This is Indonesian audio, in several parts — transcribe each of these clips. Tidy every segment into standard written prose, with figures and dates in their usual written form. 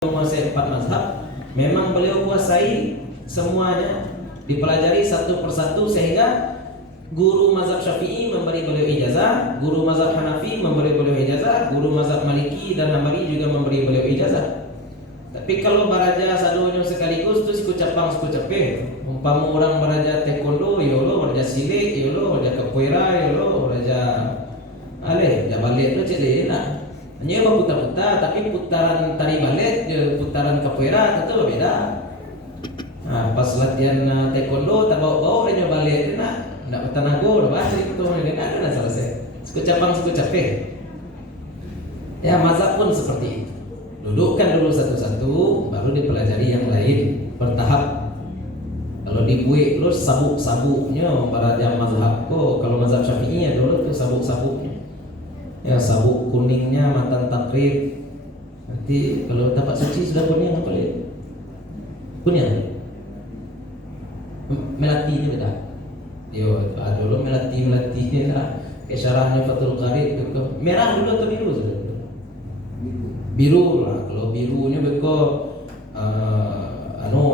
menguasai 4 mazhab, memang beliau kuasai semuanya, dipelajari satu persatu sehingga guru mazhab Syafi'i memberi beliau ijazah, guru mazhab Hanafi memberi beliau ijazah, guru mazhab Maliki dan Hambali juga memberi beliau ijazah. Tapi kalau baraja sadonyo sekaligus tu siku capang siku cape. Umpama orang baraja taekwondo, yolo baraja silat, yolo baraja capoeira, yolo baraja balik tu cek enak. Hanya berputar-putar, tapi putaran tari balet, putaran capoeira itu beda. Nah, pas latihan taekwondo, tak bawa-bawa dia balet, nak bertanago, nak baca itu, dia nak selesai. Suku capang, suku capek. Ya, mazhab pun seperti itu. Dudukkan dulu satu-satu, baru dipelajari yang lain bertahap. Kalau dibuik lu sabuk-sabuknya pada jam mazhab kok. Kalau mazhab Syafi'i dulu tuh sabuk-sabuknya. Ya, sabuk kuningnya matan takrib. Nanti kalau tapak suci sudah kuning apa lihat? Kuning. Melati ini beda. Yo, dulu melati lah. Kayak syarahnya Fathul Qarib itu merah dulu atau biru sudah? Biru lah. Kalau birunya beko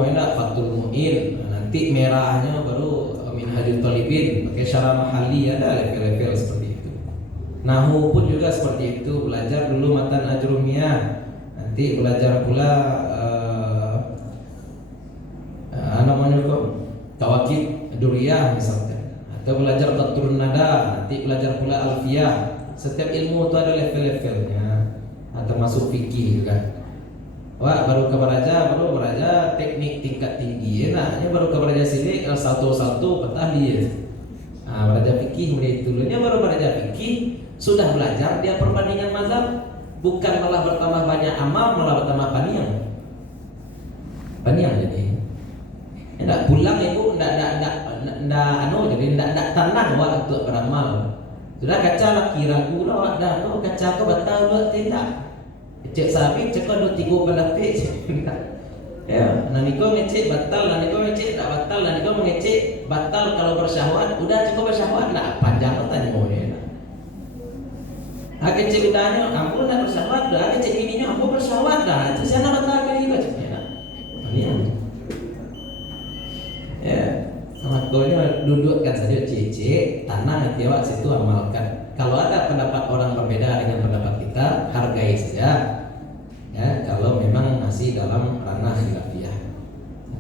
enak Fathul Mu'in. Nanti merahnya baru Minhajul Talibin. Pakai syarah mahali ada level-level seperti itu. Nahu pun juga seperti itu, belajar dulu matan ajrumiyah, nanti belajar pula namanya kok tawakid duriyah misalnya, atau belajar qatrun nada, nanti belajar pula alfiyah. Setiap ilmu itu ada level-levelnya, atau masuk fikih juga. Wah, baru beraja teknik tingkat tinggi, enaknya baru ke beraja sini satu-satu petah dia. Nah, beraja fikih mulai dulunya baru beraja fikih. Sudah belajar dia perbandingan mazhab, bukan malah bertambah banyak amal, malah bertambah paniang jadi. Enggak pulang ibu, enggak jadi tenang wak untuk beramal. Sudah kaca laki ragu lah wak dah, kau kaca kau batal buat tidak. Cek sapi cek kau 2-3 balapik. Ya, nanti kau ngecek batal, nanti kau ngecek tak batal, nanti kau mengecek batal kalau bersyahwat, udah cukup bersyahwat, nak panjang lah tanya mau ni. Akan cek ditanya, ampun nak bersyahwat dah, akan cek ininya, ampun bersyahwat dah, itu siapa batal ke ini ceknya? Ya, sama kaunya dudukkan saja cek, tanah nanti awak situ amalkan. Kalau ada pendapat orang berbeda dengan pendapat kita, hargai saja. Ya, kalau memang masih dalam ranah khilafiyah.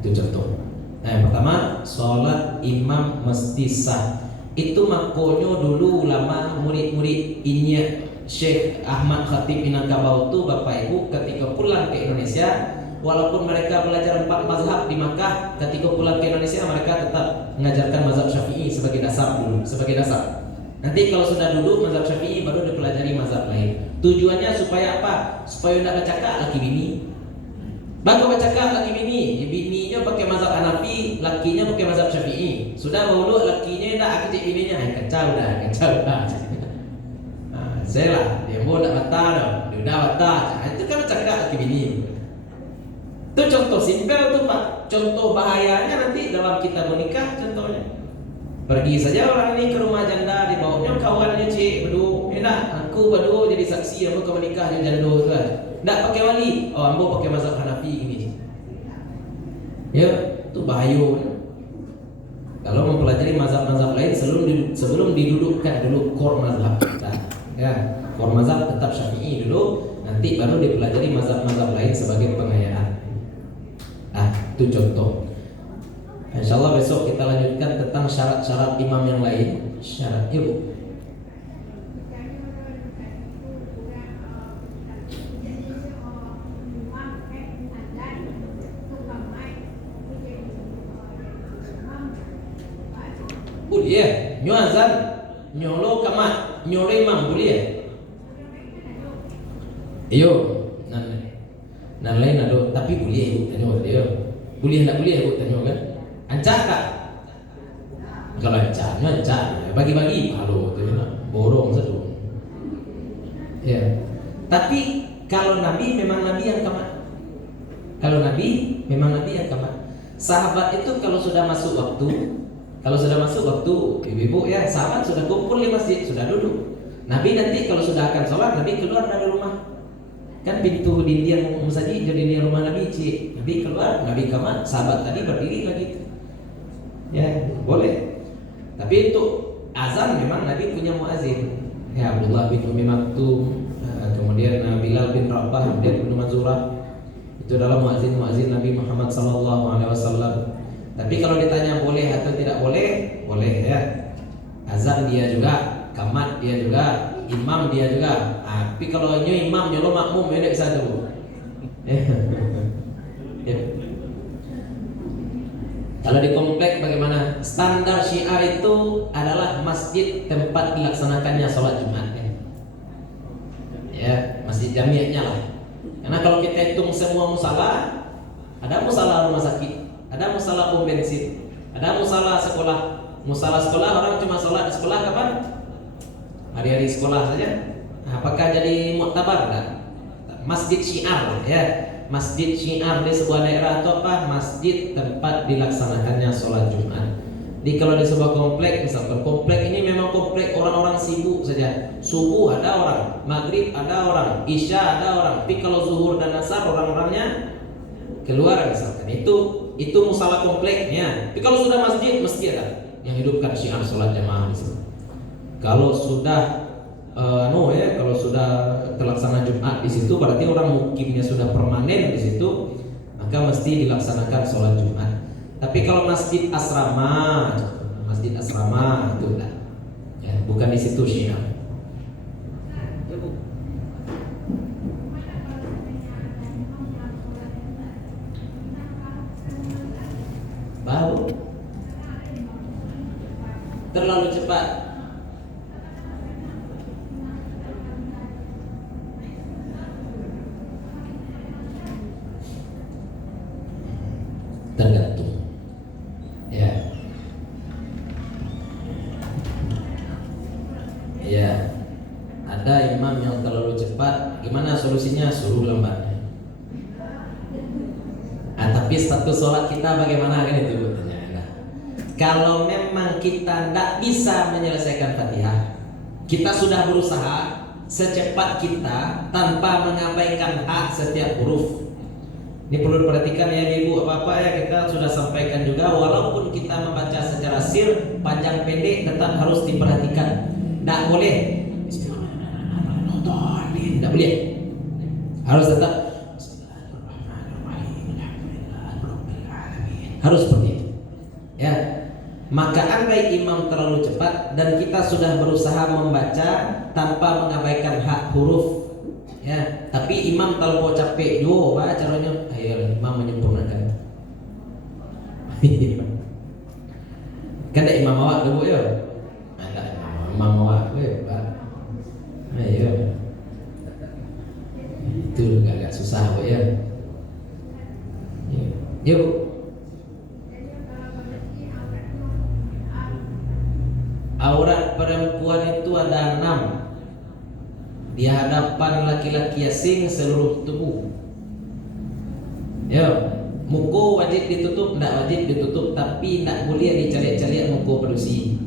Itu contoh. Nah, yang pertama, sholat imam mesti sah. Itu makonyo dulu ulama murid-murid inya Syekh Ahmad Khatib Minangkabau itu Bapak Ibu ketika pulang ke Indonesia, walaupun mereka belajar 4 mazhab di Makkah, ketika pulang ke Indonesia mereka tetap mengajarkan mazhab Syafi'i sebagai dasar dulu, sebagai dasar. Nanti kalau sudah duduk mazhab Syafi'i baru dipelajari mazhab lain. Tujuannya supaya apa? Supaya tidak bercakap laki bini. Baru bercakap laki bini, bininya pakai mazhab Hanafi, lakinya pakai mazhab Syafi'i. Sudah maulud lakinya dah akik bininya, kacau dah. Saya lah, dia mau nak batal dah, dia dah batal. Itu kan bercakap laki bini. Itu contoh simpel tu Pak. Contoh bahayanya nanti dalam kita menikah contohnya. Pergi saja orang ini ke rumah janda, dibawanya kawannya cik berdua. Enak, aku berdua jadi saksi aku ke menikah dengan janda tu kan. Tak pakai wali. Oh, ambo pakai mazhab Hanafi ini. Ya, itu bahaya. Kalau mempelajari mazhab-mazhab lain sebelum didudukkan dulu core mazhab kita. Ya, core mazhab tetap Syafi'i dulu, nanti baru dipelajari mazhab-mazhab lain sebagai pengayaan. Nah, itu contoh. Insyaallah besok kita lanjutkan tentang syarat-syarat imam yang lain. Syarat ibu. Boleh, nyo azan, nyolo kamat, nyolo imam boleh. Iyo, nan lain ada, tapi boleh ibu tanya dia. Boleh tak boleh ibu tanya kan? Ancak tak? Kalau ancak, bagi-bagi halo tu nak borong satu. Ya. Tapi kalau Nabi memang Nabi yang kamat. Kalau Nabi memang Nabi yang kamat. Sahabat itu kalau sudah masuk waktu, ibu-ibu ya, sahabat sudah kumpul di masjid, sudah duduk. Nabi nanti kalau sudah akan sholat, Nabi keluar dari rumah. Kan pintu dinding musajid jadi dinding rumah Nabi, Nabi keluar, Nabi kamar, sahabat tadi berdiri lagi. Ya, boleh. Tapi untuk azan memang Nabi punya muazin. Ya, Abdullah bin Umi Maktum, kemudian Bilal bin Rabah, dan Ibnu Mazurah. Itu adalah muazin Nabi Muhammad SAW. Tapi kalau ditanya boleh atau tidak boleh, boleh ya. Azan dia juga, qamat dia juga, imam dia juga. Tapi kalau imam nyolo makmum ya tidak bisa tuh. Ya. Kalau di komplek bagaimana? Standar Syiar itu adalah masjid tempat dilaksanakannya sholat Jumat. Ya, masjid jamiahnya lah. Karena kalau kita hitung semua musala, ada musala rumah sakit, ada musala pom bensin, ada musala sekolah. Musala sekolah orang cuma sholat di sekolah kapan? Hari-hari sekolah saja. Apakah jadi muktabar? Enggak. Masjid syiar lah ya. Masjid syiar di sebuah daerah itu apa? Masjid tempat dilaksanakannya sholat Jumat. Jadi kalau di sebuah komplek, misalkan komplek ini memang komplek orang-orang sibuk saja. Subuh ada orang, maghrib ada orang, isya ada orang. Tapi kalau zuhur dan asar orang-orangnya keluar misalkan. Itu musalah kompleknya. Tapi kalau sudah masjid, mesti ada yang hidupkan syiar sholat jamaah di situ. Kalau sudah kalau sudah terlaksana Jumat di situ, berarti orang mukimnya sudah permanen di situ, maka mesti dilaksanakan sholat Jumat. Tapi kalau masjid asrama itu enggak, ya, bukan di situ syiar. Bau terlalu cepat. Tergantung. Ya. Ya. Ada imam yang terlalu cepat, gimana solusinya? Suruh lambatnya. Tapi status sholat kita bagaimana kan itu bertanya. Nah, kalau memang kita tidak bisa menyelesaikan Fatihah, kita sudah berusaha secepat kita tanpa mengabaikan hak setiap huruf. Ini perlu diperhatikan ya ibu, apa-apa ya kita sudah sampaikan juga. Walaupun kita membaca secara sir, panjang pendek tetap harus diperhatikan. Tidak boleh, tidak boleh. Harus tetap harus seperti itu. Ya, maka andai imam terlalu cepat dan kita sudah berusaha membaca tanpa mengabaikan hak huruf, ya, tapi imam terlalu capek, coba caranya, ayo imam menyempurnakan. Kan ada imam awak dulu ya, ada imam awak, Pak. Ayo, itu agak susah, Bu ya. Yuk. Aurat perempuan itu ada 6 di hadapan laki-laki asing seluruh tubuh. Ya, muka wajib ditutup, tidak wajib ditutup, tapi tidak boleh dicari-cari muka berusi.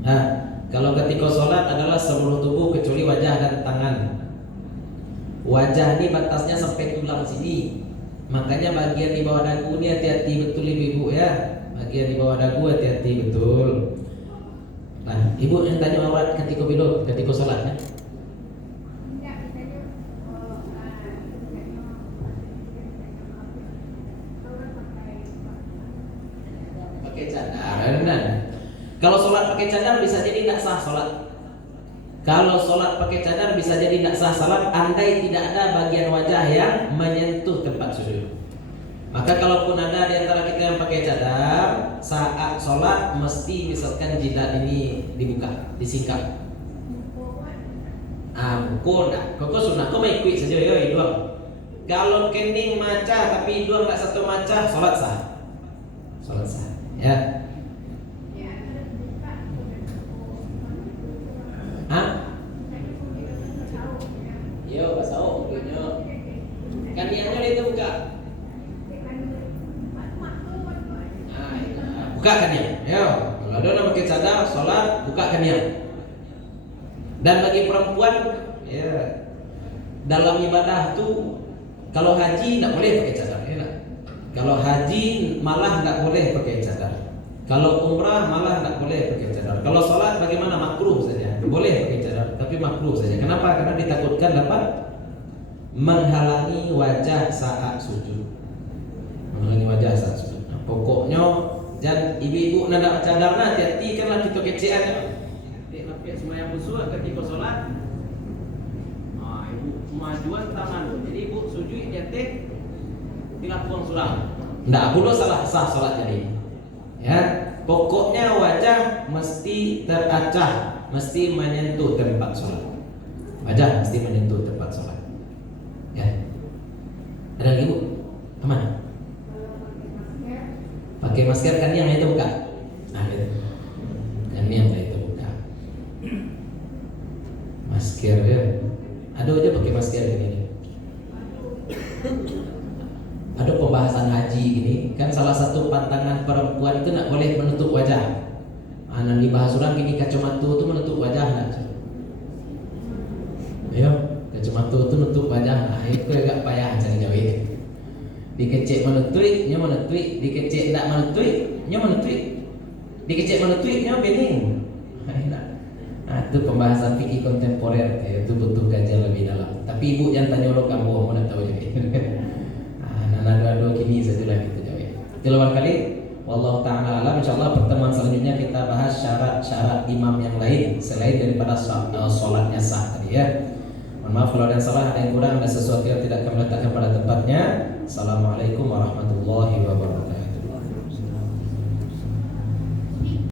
Nah, kalau ketika sholat adalah seluruh tubuh kecuali wajah dan tangan. Wajah ini batasnya sampai tulang sini. Makanya bagian di bawah dagu ini hati-hati betul ibu-ibu ya. Bagian di bawah dagu hati-hati betul. Nah, ibu yang tanya aurat ketika sholat ya? Pakai cadar, benar. Kalau sholat pakai cadar bisa jadi tidak sah sholat. Kalau sholat pakai cadar bisa jadi tidak sah sholat andai tidak ada bagian wajah yang menyentuh tempat sujud. Maka kalaupun ada di antara kita yang pakai cadar, saat sholat mesti misalkan jidat ini dibuka, disingkap. Buku enggak, kok sunnah, kok mau ikut saja ya hidung. Kalau kening maca tapi hidung enggak satu maca, sholat sah. Sholat sah, ya. Yo, basau punya. Kan dianya itu buka. Buka kan ya? Yo, kalau ada orang pakai cadar, sholat, buka kan ya? Dan bagi perempuan, ya, dalam ibadah tuh kalau haji tidak boleh pakai cadar, ya tak? Kalau haji malah tidak boleh pakai cadar. Kalau umrah malah tidak boleh pakai cadar. Kalau sholat bagaimana? Makruh saja. Boleh pakai cadar, tapi makruh saja. Kenapa? Karena ditakutkan dapat menghalangi wajah saat sujud. Menghalangi wajah saat sujud. Nah, pokoknya dan ibu-ibu nanda cadar nah hati-hati kan lah kita kecean. Lapis semayang musuh ketika sholat. Ibu kemajuan tangan. Jadi ibu sujud nyetek dilakukan sulam. Ndak perlu salah sah sholat jadi. Ya, pokoknya wajah mesti teracah, mesti menyentuh tempat sholat. Wajah mesti menyentuh tempat sholat. Ya. Ada lagi bu? Aman? Pakai masker kan yang itu buka. Nah itu. Kan yang itu buka. Masker ya. Ada aja pakai masker gini. Ada pembahasan haji gini. Kan salah satu pantangan perempuan itu nak boleh menutup wajah. Yang dibahas orang gini kacamata itu menutup wajah nak. Ayo, kacamata itu menutup wajah. Nah itu agak payah cari jawab. Dikecek menutui, nya menutui, dikecek tidak menutui, nya menutui, dikecek menutui, nya bening. Nah, itu pembahasan fikih kontemporer, itu butuh kajian lebih dalam. Tapi ibu jangan tanya lo kamu mau nak tahu jadi. Nada-nada kini sajalah gitu jawab. Itu lawan kali. Wallahu ta'ala alam. Insyaallah pertemuan selanjutnya kita bahas syarat-syarat imam yang lain selain daripada sholatnya sah tadi ya. Mohon maaf kalau ada yang salah, ada yang kurang, ada sesuatu yang tidak kami letakkan pada tempatnya. Assalamualaikum warahmatullahi wabarakatuh.